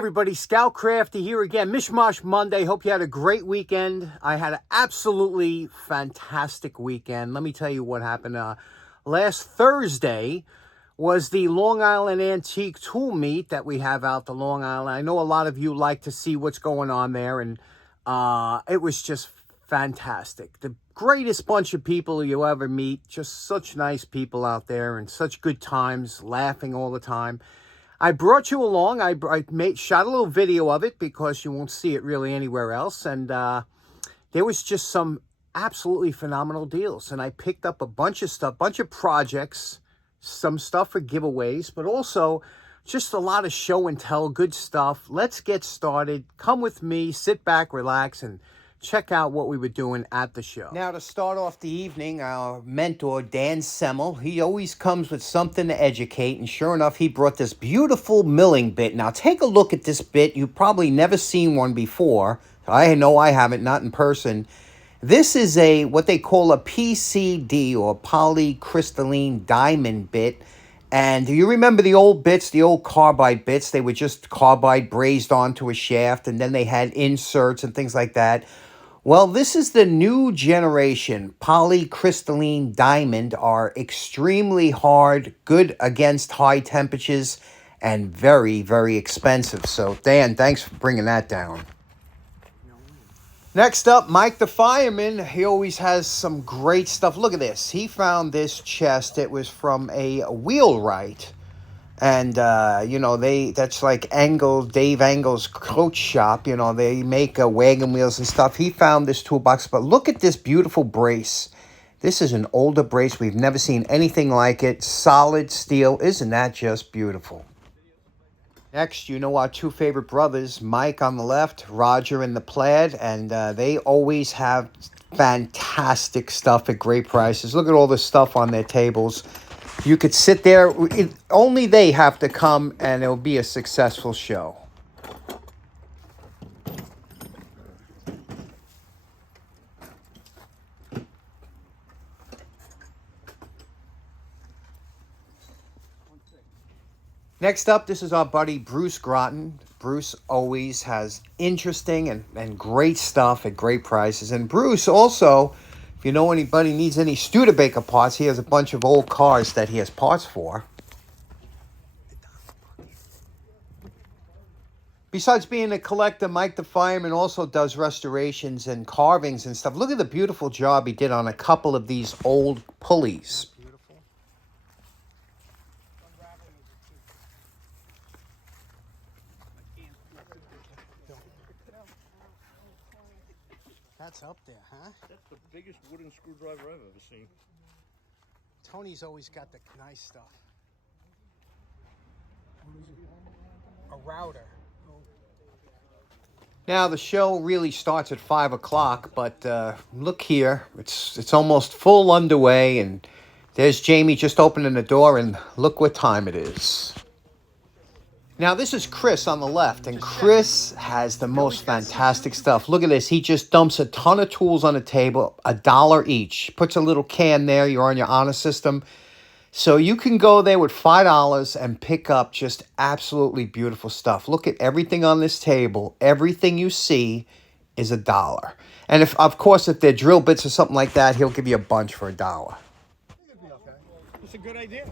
everybody, Scout Crafty here again. Mishmash Monday. Hope you had a great weekend. I had an absolutely fantastic weekend. Let me tell you what happened. Last Thursday was the Long Island Antique Tool Meet that we have out to Long Island. I know a lot of you like to see what's going on there, and it was just fantastic. The greatest bunch of people you ever meet. Just such nice people out there and such good times, laughing all the time. I brought you along. I shot a little video of it because you won't see it really anywhere else. And there was just some absolutely phenomenal deals. And I picked up a bunch of stuff, bunch of projects, some stuff for giveaways, but also just a lot of show and tell, good stuff. Let's get started. Come with me, sit back, relax, and check out what we were doing at the show. Now, to start off the evening, our mentor, Dan Semmel, he always comes with something to educate, and sure enough, he brought this beautiful milling bit. Now, take a look at this bit. You've probably never seen one before. I know I haven't, not in person. This is what they call a PCD, or polycrystalline diamond bit. And do you remember the old bits, the old carbide bits? They were just carbide brazed onto a shaft, and then they had inserts and things like that. Well, this is the new generation. Polycrystalline diamond are extremely hard, good against high temperatures, and very, very expensive. So, Dan, thanks for bringing that down. Next up, Mike the Fireman. He always has some great stuff. Look at this. He found this chest. It was from a wheelwright. And, that's like Dave Engel's coach shop. You know, they make wagon wheels and stuff. He found this toolbox. But look at this beautiful brace. This is an older brace. We've never seen anything like it. Solid steel. Isn't that just beautiful? Next, you know our two favorite brothers, Mike on the left, Roger in the Plaid. And they always have fantastic stuff at great prices. Look at all the stuff on their tables. You could sit there. Only they have to come, and it'll be a successful show. Next up, this is our buddy Bruce Grotten. Bruce always has interesting and great stuff at great prices. And Bruce also, if you know anybody needs any Studebaker parts, he has a bunch of old cars that he has parts for. Besides being a collector, Mike the Fireman also does restorations and carvings and stuff. Look at the beautiful job he did on a couple of these old pulleys. That's up there, huh? That's the biggest wooden screwdriver I've ever seen. Tony's always got the nice stuff. A router. Now, the show really starts at 5 o'clock, but look here. It's almost full underway, and there's Jamie just opening the door, and look what time it is. Now, this is Chris on the left, and Chris has the most fantastic stuff. Look at this. He just dumps a ton of tools on the table, $1 each. Puts a little can there. You're on your honor system. So you can go there with $5 and pick up just absolutely beautiful stuff. Look at everything on this table. Everything you see is $1. And of course, if they're drill bits or something like that, he'll give you a bunch for $1. It's a good idea.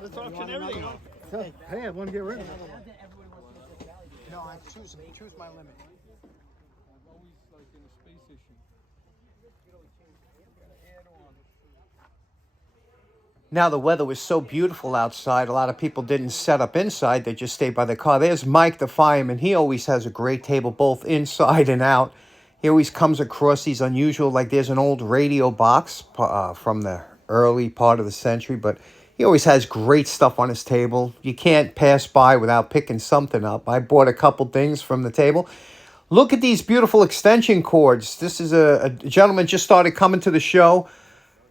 Let's auction everything off. Hey, I want to get rid of it. No, I choose my limit. Now, the weather was so beautiful outside, a lot of people didn't set up inside. They just stayed by the car. There's Mike the Fireman. He always has a great table, both inside and out. He always comes across these unusual, like there's an old radio box from the early part of the century, but he always has great stuff on his table. You can't pass by without picking something up. I bought a couple things from the table. Look at these beautiful extension cords. This is a gentleman just started coming to the show.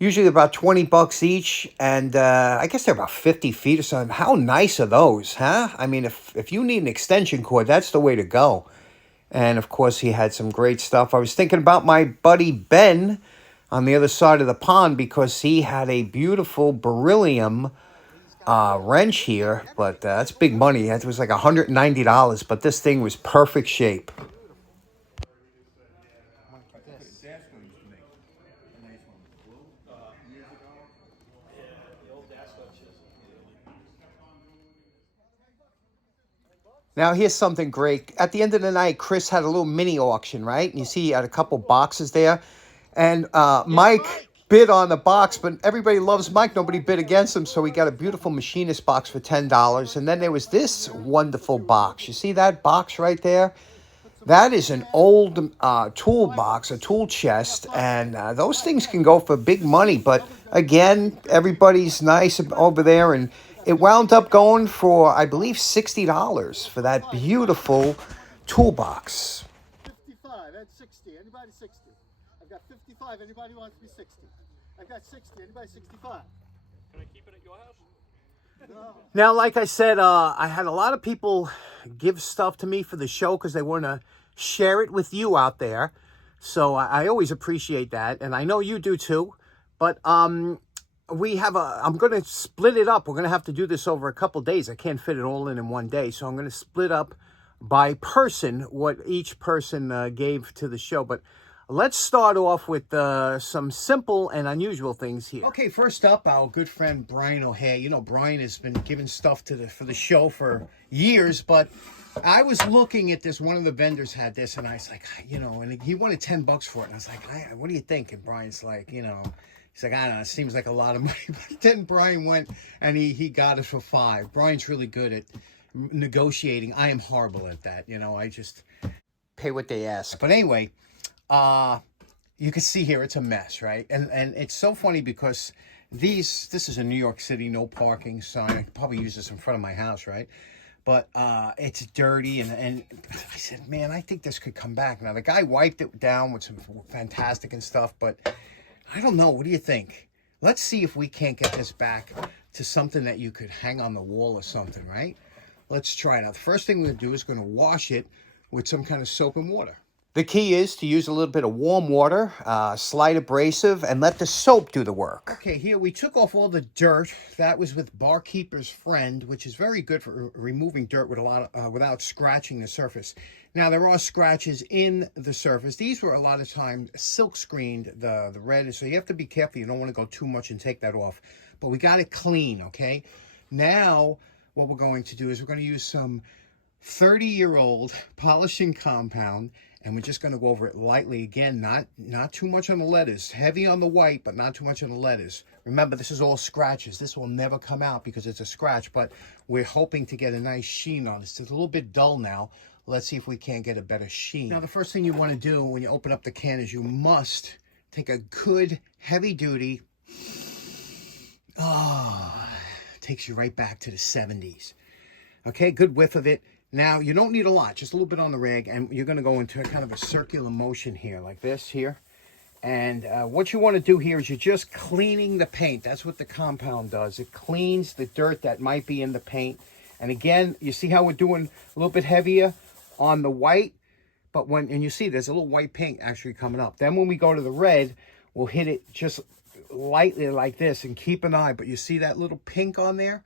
Usually about $20 each, and I guess they're about 50 feet or something. How nice are those, huh? I mean, if you need an extension cord, that's the way to go. And, of course, he had some great stuff. I was thinking about my buddy Ben on the other side of the pond because he had a beautiful beryllium wrench here, but that's big money. It was like $190, but this thing was perfect shape. Now, here's something great. At the end of the night, Chris had a little mini auction, right? And you see he had a couple boxes there. And Mike bid on the box, but everybody loves Mike. Nobody bid against him, so we got a beautiful machinist box for $10. And then there was this wonderful box. You see that box right there? That is an old tool box, a tool chest, and those things can go for big money. But again, everybody's nice over there, and it wound up going for, I believe, $60 for that beautiful toolbox. 55 and 60. Anybody 60? I've got 55. Anybody wants me 60? I've got 60. Anybody 65? Can I keep it at your house? No. Now, like I said, I had a lot of people give stuff to me for the show because they want to share it with you out there. So I always appreciate that, and I know you do too. But we have I'm going to split it up. We're going to have to do this over a couple days. I can't fit it all in one day, so I'm going to split up by person what each person gave to the show. But let's start off with some simple and unusual things here. Okay, first up, our good friend Brian O'Hare. You know, Brian has been giving stuff for the show for years, but I was looking at this. One of the vendors had this, and I was like, you know, and he wanted $10 for it. And I was like, what do you think? And Brian's like, you know, he's like, I don't know, it seems like a lot of money. But then Brian went, and he got it for $5. Brian's really good at negotiating. I am horrible at that. You know, I just pay what they ask. But anyway, you can see here it's a mess, right? And it's so funny because this is in New York City, no parking sign. I could probably use this in front of my house, right? But it's dirty, and I said, man, I think this could come back. Now, the guy wiped it down with some fantastic and stuff, but I don't know. What do you think? Let's see if we can't get this back to something that you could hang on the wall or something, right? Let's try it out. The first thing we're going to do is going to wash it with some kind of soap and water. The key is to use a little bit of warm water, slight abrasive, and let the soap do the work. Okay, here we took off all the dirt. That was with Barkeeper's Friend, which is very good for removing dirt with without scratching the surface. Now, there are scratches in the surface. These were a lot of times silk screened, the red, so you have to be careful. You don't want to go too much and take that off. But we got it clean, okay? Now, what we're going to do is we're going to use some 30-year-old polishing compound, and we're just going to go over it lightly. Again, not too much on the letters. Heavy on the white, but not too much on the letters. Remember, this is all scratches. This will never come out because it's a scratch, but we're hoping to get a nice sheen on this. It's a little bit dull now. Let's see if we can't get a better sheen. Now, the first thing you want to do when you open up the can is you must take a good heavy-duty... takes you right back to the 70s. Okay, good whiff of it. Now, you don't need a lot, just a little bit on the rag, and you're going to go into kind of a circular motion here, like this here. And what you want to do here is you're just cleaning the paint. That's what the compound does. It cleans the dirt that might be in the paint. And again, you see how we're doing a little bit heavier on the white? But and you see there's a little white paint actually coming up. Then when we go to the red, we'll hit it just lightly like this and keep an eye. But you see that little pink on there?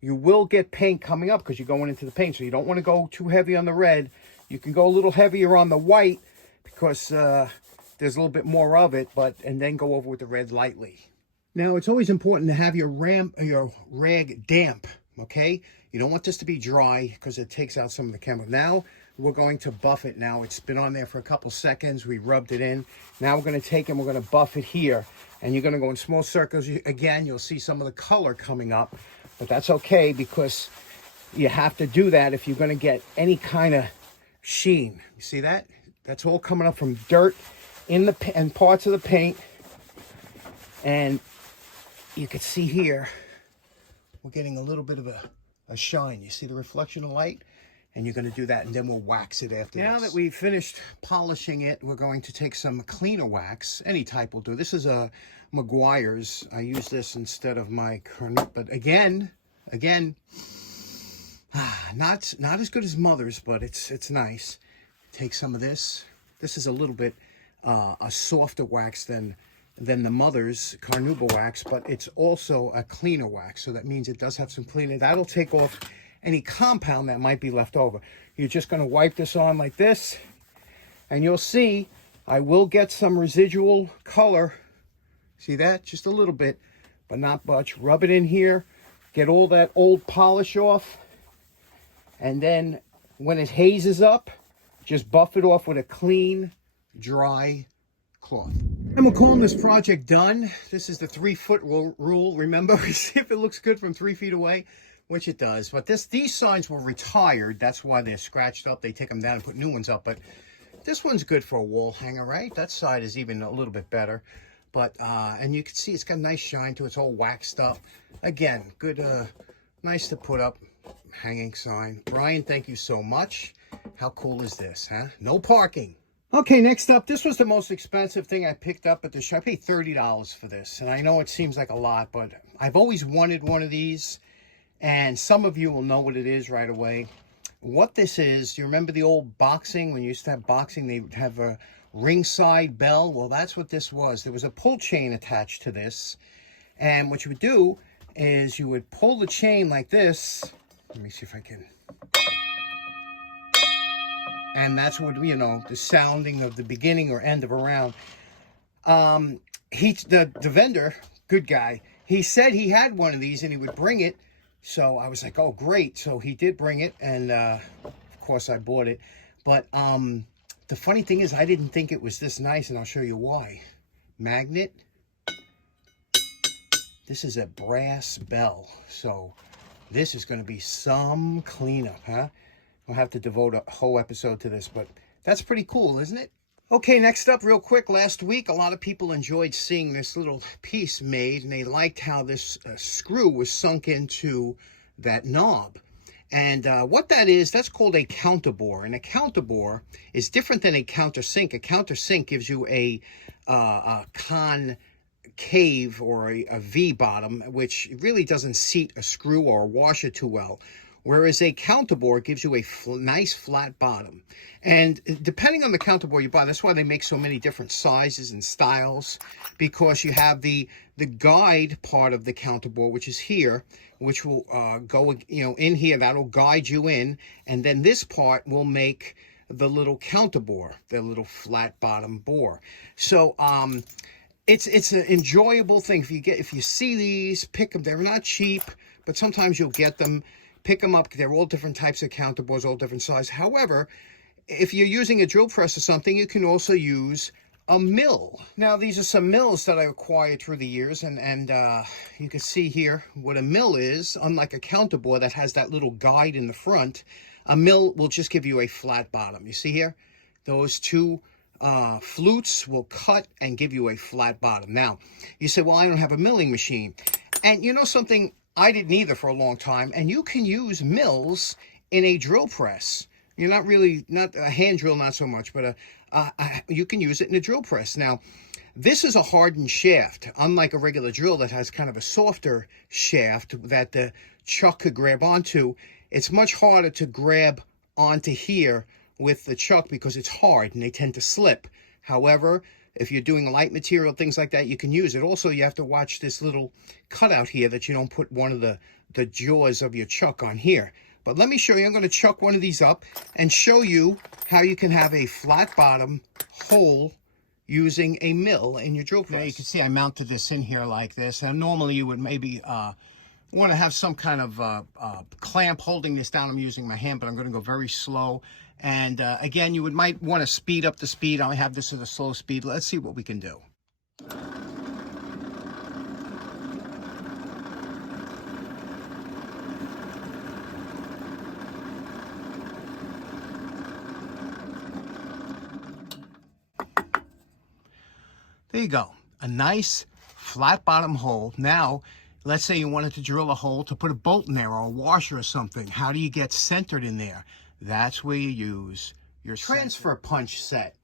You will get paint coming up because you're going into the paint. So you don't want to go too heavy on the red. You can go a little heavier on the white because there's a little bit more of it, and then go over with the red lightly. Now, it's always important to have your rag damp, okay? You don't want this to be dry because it takes out some of the chemical. Now, we're going to buff it now. It's been on there for a couple seconds. We rubbed it in. Now we're going to take and we're going to buff it here. And you're going to go in small circles. Again, you'll see some of the color coming up. But that's okay because you have to do that if you're going to get any kind of sheen. You see that? That's all coming up from dirt and parts of the paint. And you can see here, we're getting a little bit of a shine. You see the reflection of light? And you're going to do that, and then we'll wax it after this. Now that we've finished polishing it, we're going to take some cleaner wax. Any type will do. This is a Meguiar's. I use this instead of my Kermit, but again, not as good as Mother's, but it's nice. Take some of this. This is a little bit a softer wax than than the mother's carnauba wax, but it's also a cleaner wax. So that means it does have some cleaner. That'll take off any compound that might be left over. You're just going to wipe this on like this, and you'll see I will get some residual color. See that? Just a little bit, but not much. Rub it in here, get all that old polish off, and then when it hazes up, just buff it off with a clean, dry cloth. And we're calling this project done. This is the 3-foot rule. Remember, see if it looks good from 3 feet away, which it does. But these signs were retired. That's why they're scratched up. They take them down and put new ones up. But this one's good for a wall hanger, right? That side is even a little bit better. But, and you can see it's got a nice shine to it. It's all waxed up. Again, good, nice to put up hanging sign. Brian, thank you so much. How cool is this, huh? No parking. Okay, next up, this was the most expensive thing I picked up at the shop. I paid $30 for this, and I know it seems like a lot, but I've always wanted one of these, and some of you will know what it is right away. What this is, you remember the old boxing? When you used to have boxing, they would have a ringside bell. Well, that's what this was. There was a pull chain attached to this, and what you would do is you would pull the chain like this. Let me see if I can. And that's what, you know, the sounding of the beginning or end of a round. The vendor, good guy, he said he had one of these and he would bring it. So I was like, oh, great. So he did bring it. And, of course, I bought it. But the funny thing is I didn't think it was this nice, and I'll show you why. Magnet. This is a brass bell. So this is going to be some cleanup, huh? I'll have to devote a whole episode to this, but that's pretty cool, isn't it? Okay, next up, real quick, last week, a lot of people enjoyed seeing this little piece made, and they liked how this screw was sunk into that knob. And what that is, that's called a counterbore. And a counterbore is different than a countersink. A countersink gives you a concave or a V bottom, which really doesn't seat a screw or a washer too well. Whereas a counterbore gives you a nice flat bottom. And depending on the counterbore you buy, that's why they make so many different sizes and styles, because you have the guide part of the counterbore, which is here, which will go, you know, in here. That'll guide you in. And then this part will make the little counterbore, the little flat bottom bore. So it's an enjoyable thing. If you see these, pick them. They're not cheap, but sometimes you'll get them. Pick them up. They're all different types of counterbores, all different size. However, if you're using a drill press or something, you can also use a mill. Now, these are some mills that I acquired through the years, and you can see here what a mill is. Unlike a counterbore that has that little guide in the front, a mill will just give you a flat bottom. You see here? Those two flutes will cut and give you a flat bottom. Now, you say, well, I don't have a milling machine. And you know something? I didn't either for a long time, and you can use mills in a drill press. You're not a hand drill, not so much, but you can use it in a drill press. Now, this is a hardened shaft, unlike a regular drill that has kind of a softer shaft that the chuck could grab onto. It's much harder to grab onto here with the chuck because it's hard and they tend to slip. However, if you're doing light material, things like that, you can use it. Also, you have to watch this little cutout here that you don't put one of the jaws of your chuck on here. But let me show you. I'm going to chuck one of these up and show you how you can have a flat bottom hole using a mill in your drill press. Now you can see I mounted this in here like this. And normally you would maybe want to have some kind of clamp holding this down. I'm using my hand, but I'm going to go very slow. And again, you might want to speed up the speed. I have this at a slow speed. Let's see what we can do. There you go. A nice flat bottom hole. Now, let's say you wanted to drill a hole to put a bolt in there or a washer or something. How do you get centered in there? That's where you use your transfer punch set.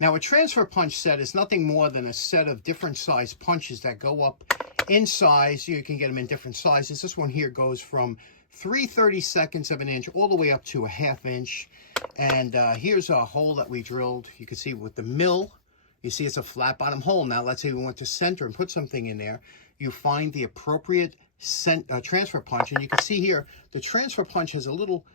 Now, a transfer punch set is nothing more than a set of different size punches that go up in size. You can get them in different sizes. This one here goes from 3/32 of an inch all the way up to a 1/2 inch. And here's a hole that we drilled. You can see with the mill. You see it's a flat bottom hole. Now let's say we want to center and put something in there. You find the appropriate transfer punch, and you can see here the transfer punch has a little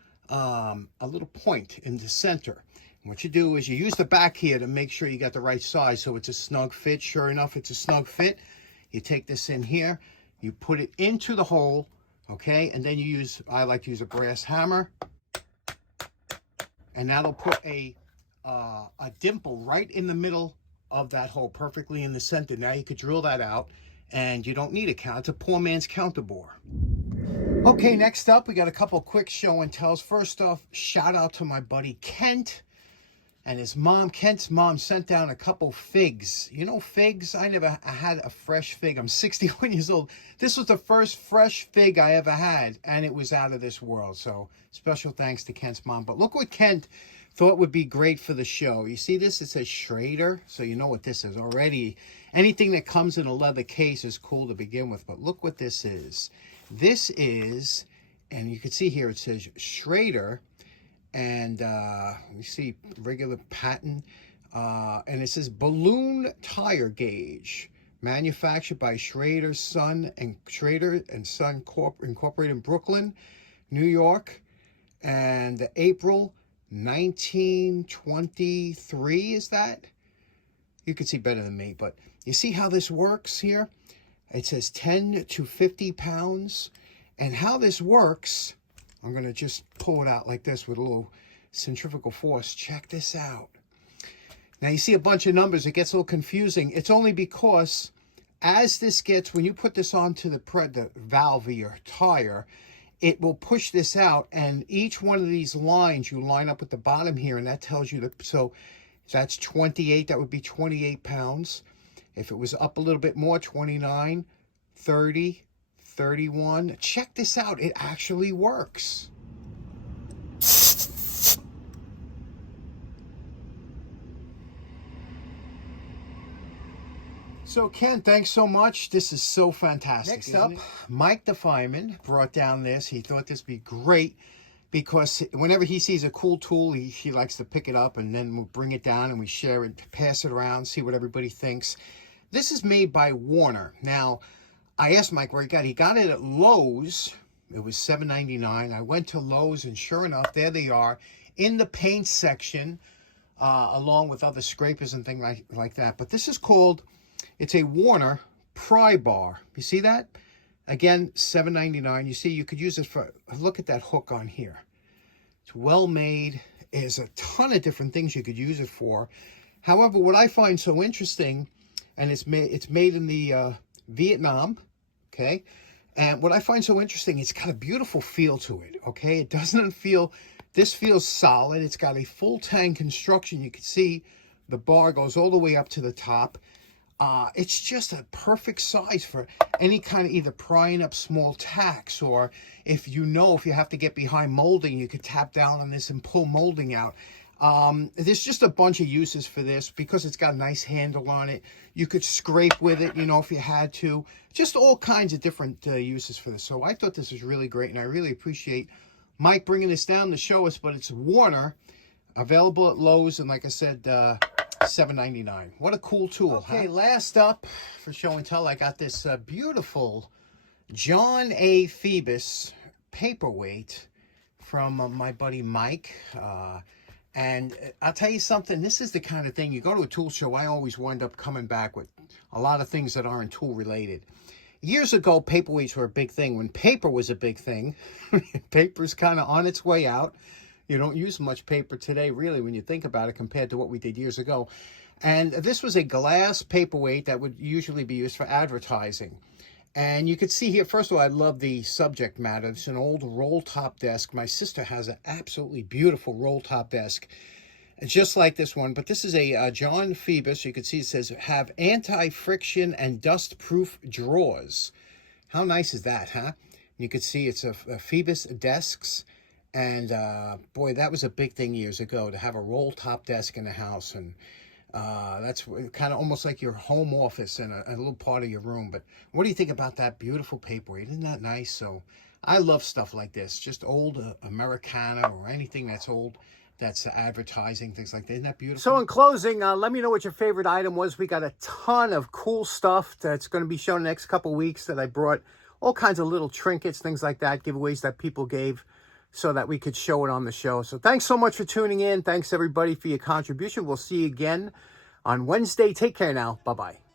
point in the center. And what you do is you use the back here to make sure you got the right size so it's a snug fit. Sure enough, it's a snug fit. You take this in here, you put it into the hole, okay, and then you use, I like to use a brass hammer, and that'll put a dimple right in the middle of that hole, perfectly in the center. Now you could drill that out, and you don't need a count. It's a poor man's Counterbore. Okay, next up, we got a couple quick show and tells. First off, shout out to my buddy Kent and his mom. Kent's mom sent down a couple figs. You know figs? I never had a fresh fig. I'm 61 years old. This was the first fresh fig I ever had, and it was out of this world. So special thanks to Kent's mom. But look what Kent thought would be great for the show. You see this? It says Schrader, so you know what this is already. Anything that comes in a leather case is cool to begin with, but look what this is. This is, and you can see here it says Schrader, and you see regular patent, and it says balloon tire gauge, manufactured by Schrader Son Incorporated in Brooklyn, New York, and April 1923 is that? You can see better than me, but you see how this works here? It says 10 to 50 pounds. And how this works, I'm going to just pull it out like this with a little centrifugal force. Check this out. Now you see a bunch of numbers. It gets a little confusing. It's only because as this gets, when you put this onto the valve of your tire, it will push this out, and each one of these lines you line up at the bottom here, and that tells you so that's 28. That would be 28 pounds. If it was up a little bit more, 29, 30, 31. Check this out. It actually works. So, Ken, thanks so much. This is so fantastic. Next up, Mike the fireman brought down this. He thought this would be great because whenever he sees a cool tool, he likes to pick it up, and then we'll bring it down and we share it, pass it around, see what everybody thinks. This is made by Warner. Now, I asked Mike where he got it. He got it at Lowe's. It was $7.99. I went to Lowe's, and sure enough, there they are in the paint section, along with other scrapers and things like that. But this is called, it's a Warner Pry Bar. You see that? Again, $7.99. You see, you could use it for, look at that hook on here. It's well made. There's a ton of different things you could use it for. However, what I find so interesting, and it's made in the Vietnam, okay? And what I find so interesting, it's got a beautiful feel to it, okay? It doesn't feel, this feels solid. It's got a full tang construction. You can see the bar goes all the way up to the top. It's just a perfect size for any kind of either prying up small tacks, or if you have to get behind molding, you could tap down on this and pull molding out. There's just a bunch of uses for this because it's got a nice handle on it. You could scrape with it, if you had to. Just all kinds of different uses for this. So I thought this was really great, and I really appreciate Mike bringing this down to show us. But it's Warner, available at Lowe's, and like I said, $7.99. What a cool tool. Okay, huh? Last up for show and tell, I got this beautiful John A. Phoebus paperweight from my buddy Mike. And I'll tell you something, this is the kind of thing, you go to a tool show, I always wind up coming back with a lot of things that aren't tool related. Years ago, paperweights were a big thing. When paper was a big thing, paper's kind of on its way out. You don't use much paper today, really, when you think about it, compared to what we did years ago. And this was a glass paperweight that would usually be used for advertising. And you can see here, first of all, I love the subject matter. It's an old roll-top desk. My sister has an absolutely beautiful roll-top desk, just like this one. But this is a John Phoebus. You can see it says, have anti-friction and dust-proof drawers. How nice is that, huh? You can see it's a Phoebus desks. And boy, that was a big thing years ago, to have a roll-top desk in the house. And that's kind of almost like your home office and a little part of your room. But what do you think about that beautiful paperweight? Isn't that nice? So I love stuff like this, just old Americana or anything that's old, that's advertising, things like that. Isn't that beautiful? So in closing, let me know what your favorite item was. We got a ton of cool stuff that's going to be shown the next couple weeks that I brought. All kinds of little trinkets, things like that, giveaways that people gave so that we could show it on the show. So thanks so much for tuning in. Thanks, everybody, for your contribution. We'll see you again on Wednesday. Take care now. Bye-bye.